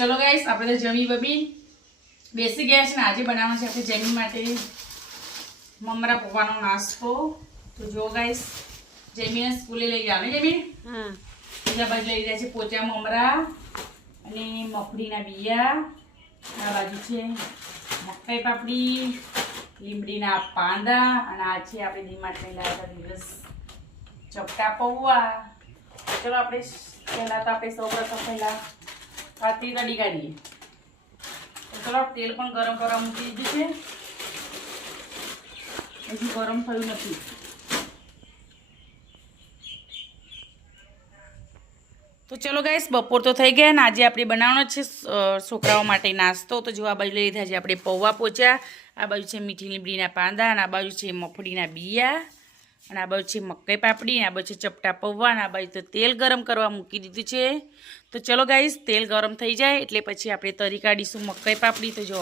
ચલો ગાઈસ આપણે તો જમી બબી બેસી ગયા છે ને આજે બનાવવાનું છે આપણે જમી માટે મમરા પપ્પાનો નાસ્તો. તો જો ગાઈસ જમીને સ્કૂલે લઈ ગયા ને જમીન? બીજા બાજુ લઈ ગયા છે પોચા મમરા અને મફળીના બિયા. આ બાજુ છે મકાઈ પાપડી લીમડીના પાંદા અને આ છે આપણે ડીમાર્ટ લાવ્યા દિવસ ચપટા પૌવા. ચલો આપણે પહેલાં તો આપણે સૌ પ્રથમ પહેલાં ખાતી કઢી કાઢીએ. ચલો, તેલ પણ ગરમ કરવા મૂકી દીધું છે. હજુ ગરમ થયું નથી. તો ચલો ગાઈસ બપોર તો થઈ ગયા ને આજે આપણે બનાવવાનો છે છોકરાઓ માટે નાસ્તો. તો જો આ બાજુ લઈ લીધા છે, આપણે પૌવા પોચા, આ બાજુ છે મીઠી લીમડીના પાંદા અને આ બાજુ છે મફળીના બિયા. અને આ બાજુ છે મકાઈ પાપડી, આ બાજુ છે ચપટા પૌવા આ બાજુ તો તેલ ગરમ કરવા મૂકી દીધું છે. તો ચલો ગાઈસ, તેલ ગરમ થઈ જાય એટલે પછી આપણે તરી કાઢીશું મકાઈ પાપડી. તો જો,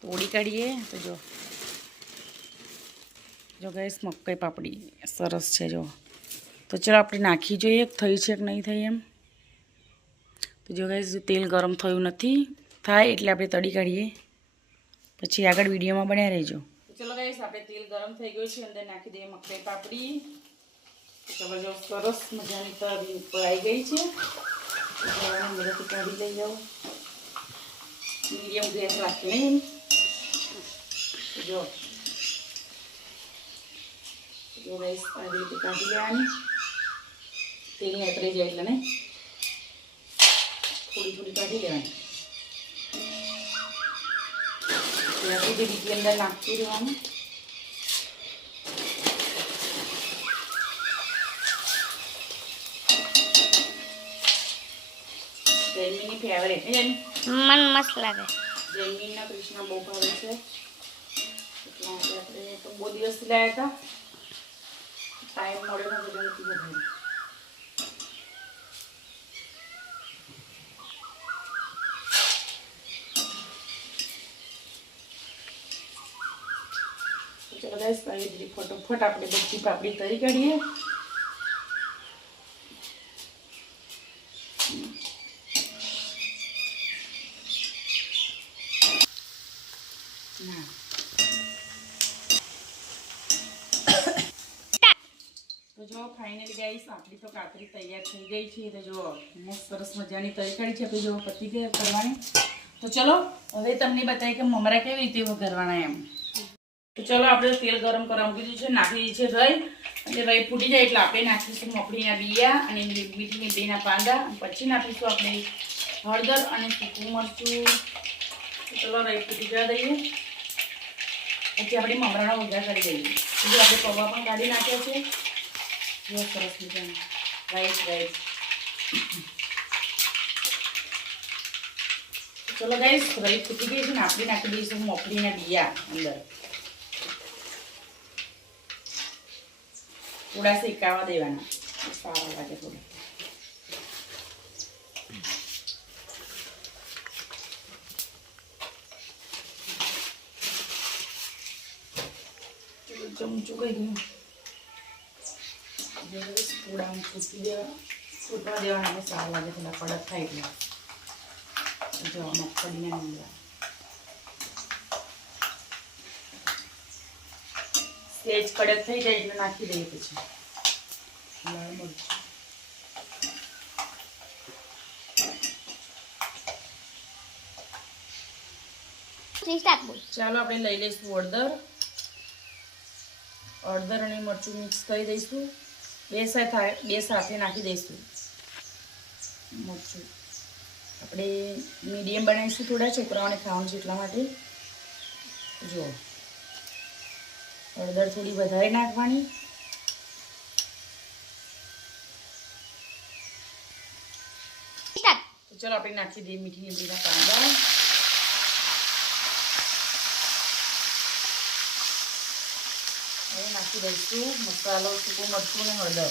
તોડી કાઢીએ. તો જો જો ગાઈસ, મકાઈ પાપડી સરસ છે, જો. તો ચલો આપણે નાખી જોઈએ, થઈ છે કે નહીં થઈ એમ. તો જો ગાઈસ, તેલ ગરમ થયું નથી. થાય એટલે આપણે તળી કાઢીએ. પછી આગળ વિડીયોમાં બન્યા રહેજો. ચલો ગાઈસ આપણે તેલ ગરમ થઈ ગયું છે, અંદર નાખી દઈએ મકાઈ પાપડી. જબરજસ્ત, સરસ મજાની તરી ઉપર આવી ગઈ છે. કાઢી લઈ જાઓ. મીડિયમ ગેસ રાખીને જો. જો ગાઈસ આવી રીતે કાઢી લેવાની. તેલ નેતરી જાય એટલે ને, થોડી થોડી કાઢી લેવાની. ત્યાં સુધી બીજી અંદર નાખતું રહેવાનું જૈમિનની ફેવરેટ મન મસ્ત લાગે. જૈમિનના કૃષ્ણ બહુ ભાવે છે. એટલા આપણે બહુ દિવસથી લાવ્યા હતા. ટાઈમ મળ્યો નથી એટલે નથી બનાવ્યું તો ચલો ગાઈસ રીતે ફટોફટ આપણે બધી પાપડી તરી કાઢીએ. તો જો ફાઇનલી ગાઈસ આપણી તો કાતરી તૈયાર થઈ ગઈ છે. તો જો મસ્ત સરસ મજાની તરી કાઢી છે. જો પતી ગયા કરવાની તો ચલો, હવે તમને બતાવી કે મમરા કેવી રીતે વઘારવાના એમ. તો ચલો આપણે તેલ ગરમ કરવા મૂકી છે, નાખી છે રઈ. એટલે રઈ ફૂટી જાય એટલે આપણે નાખીશું મફળીના બિયા અને મીઠી બેના પાંદા. પછી નાખીશું આપણે હળદર અને સૂકું મરચું. ચલો રઈ ફૂટી જવા દઈએ. પછી આપણે મમરાના ઉજા કરી દઈએ. બીજું આપણે પૌવા પણ કાઢી નાખ્યા છે. બહુ સરસ મજાનું. Right right. ચલો ગાઈશ રઈ ફૂટી ગઈ છે ને આપણે નાખી દઈશું મફળીના બિયા અંદર. થોડા શેકાવા દેવાના સારા લાગે થોડા ચમચું કઈ ગયું થોડા આમ ફૂટી દેવા ફૂટવા દેવાના એટલે સારું લાગે થોડા કડક થાય એટલે જો મગફળીને મંગવા સ્લેજ કડક થઈ જાય એટલે નાખી દઈએ પછી. ચાલો આપણે લઈ લઈશું હળદર. હળદર અને મરચું મિક્સ કરી દઈશું. બે સાથે બે સાથે નાખી દઈશું. મરચું. આપણે મીડિયમ બનાવીશું થોડા, છોકરાઓને ખાવાનું છે એટલા માટે. જુઓ. હળદર થોડી વધારે નાખવાની. ચલો આપણે નાખી દઈએ મીઠી લીંબીના કાંદા હવે નાખી દઈશું મસાલો, સૂકું મરચું ને હળદર.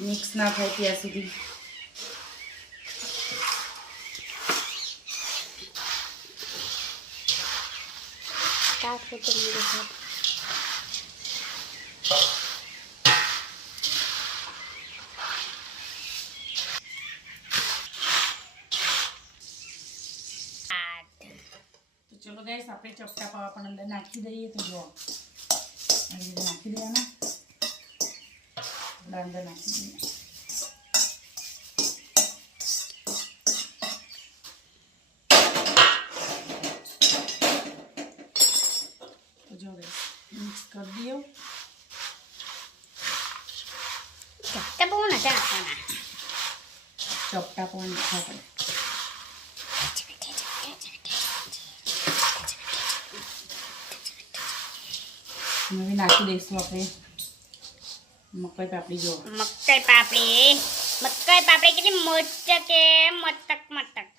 મિક્સ ના થાય ત્યાં સુધી. ચલો ગાઈસ આપણે ચપટા પાવા પણ અંદર નાખી દઈએ તો જો નાખી દેવાના. અંદર નાખી દઈએ મિક્સ કરી દઈએ ચપટા બહુ નથી નાખવાના ચપટા પણ નાખવા પડે નાખી દઈશું આપણે મકાઈ પાપડી જો. મકાઈ પાપડી? મકાઈ પાપડી કેટલી મોટક કે મટક મટક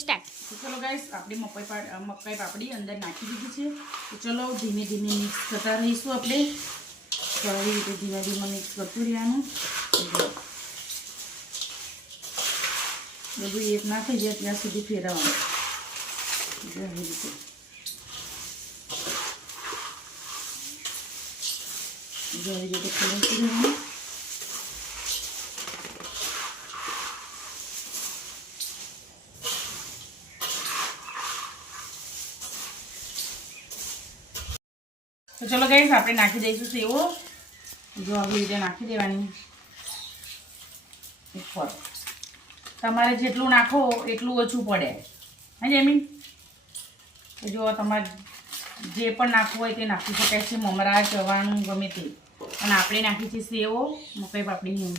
સ્ટાર્ટ ચલો ગાઈસ આપણી મકાઈ મકાઈ પાપડી અંદર નાખી દીધી છે. તો ચલો ધીમે ધીમે મિક્સ કરતા રહીશું આપણે. તો આવી રીતે ધીમે ધીમે મિક્સ કરતું રહેવાનું. બધું એક ના થઈ જાય ત્યાં સુધી ફેરવવાનું. આવી રીતે. જો આવી રીતે તો ચલો ગઈશ આપણે નાખી દઈશું સેવો. જો આવી રીતે નાખી દેવાની. તમારે જેટલું નાખો એટલું ઓછું પડે. હા જેમી જો તમારે જે પણ નાખવું હોય તે નાખી શકાય છે. મમરા ચવાણું ગમે તે. અને આપણે નાખી છે સેવો મકાઈ પાપડી હિંગ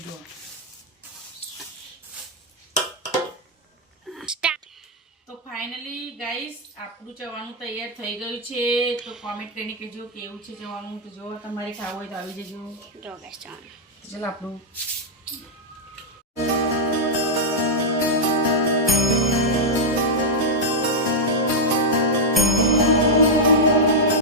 તો ફાઇનલી ગાઈસ આપણું ચવાનું તૈયાર થઈ ગયું છે. તો કોમેન્ટ કરીને કહેજો કેવું છે ચવાનું તો જો તમારે ખાવું હોય તો આવી જજો. જવાનું ચાલો આપણું